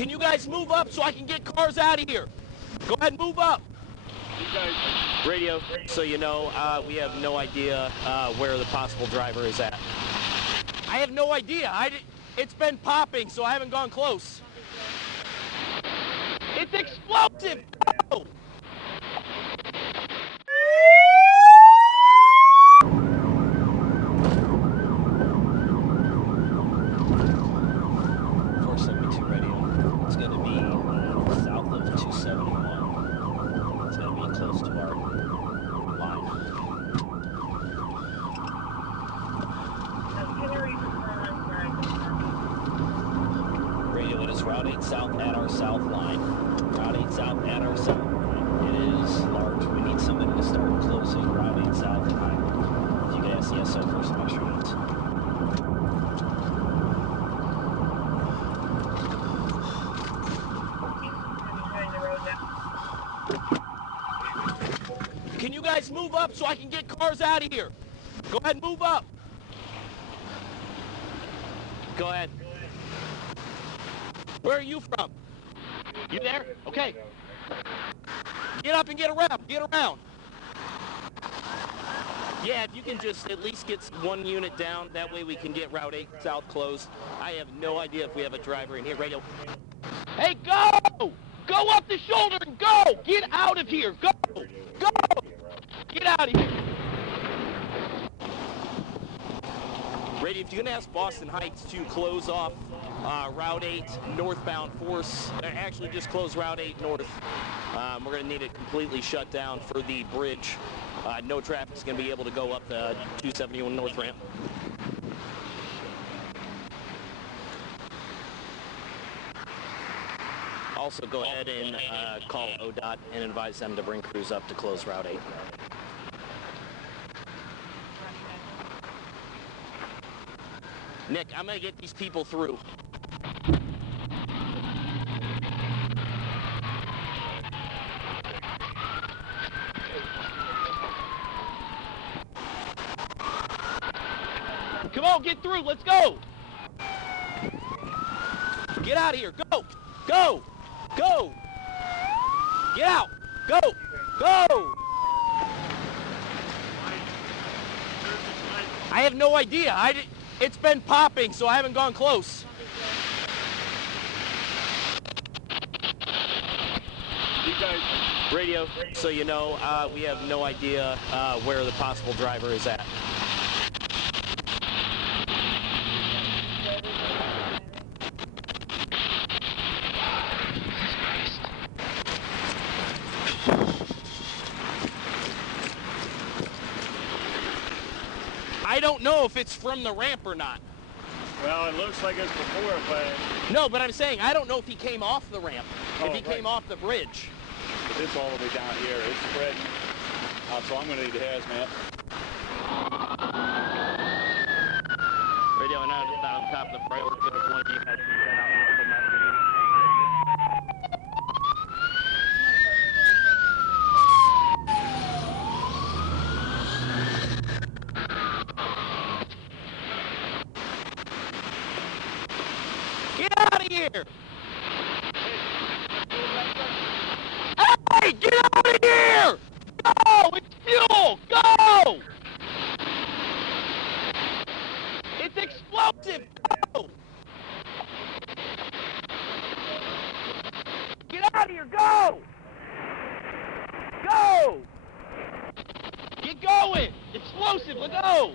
Can you guys move up so I can get cars out of here? Go ahead and move up. Radio, so you know, we have no idea where the possible driver is at. I have no idea. It's been popping, so I haven't gone close. It's explosive! Go! Route 8 south at our south line. Route 8 south at our south line. It is large. We need somebody to start closing Route 8 south line. If you guys yes, so for some extra units. Can you guys move up so I can get cars out of here? Go ahead and move up. Go ahead. Where are you from? You there? Okay. Get up and get around. Get around. Yeah, if you can just at least get one unit down, that way we can get Route 8 South closed. I have no idea if we have a driver in here. Radio. Hey, go! Go up the shoulder and go! Get out of here! Go! Go! Get out of here! Radio, if you're going to ask Boston Heights to close off Route 8 northbound force, actually just close Route 8 north. We're going to need it completely shut down for the bridge. No traffic is going to be able to go up the 271 north ramp. Also go ahead and call ODOT and advise them to bring crews up to close Route 8. Nick, I'm going to get these people through. Come on, get through. Let's go. Get out of here. Go. Go. Go. Get out. Go. Go. I have no idea. It's been popping, so I haven't gone close. You guys, radio, so you know, we have no idea where the possible driver is at. I don't know if it's from the ramp or not. Well, it looks like it's before, but... No, but I'm saying, I don't know if he came off the ramp, if he came off the bridge. But it's all the way down here. It's spreading. So I'm going to need the hazmat. Radio and out on top of the front. We're going to one of you guys to send out. Get out of here! Hey, get out of here! Go! It's fuel! Go! It's explosive! Go! Get out of here! Go! Go! Get going! Explosive! Let's go!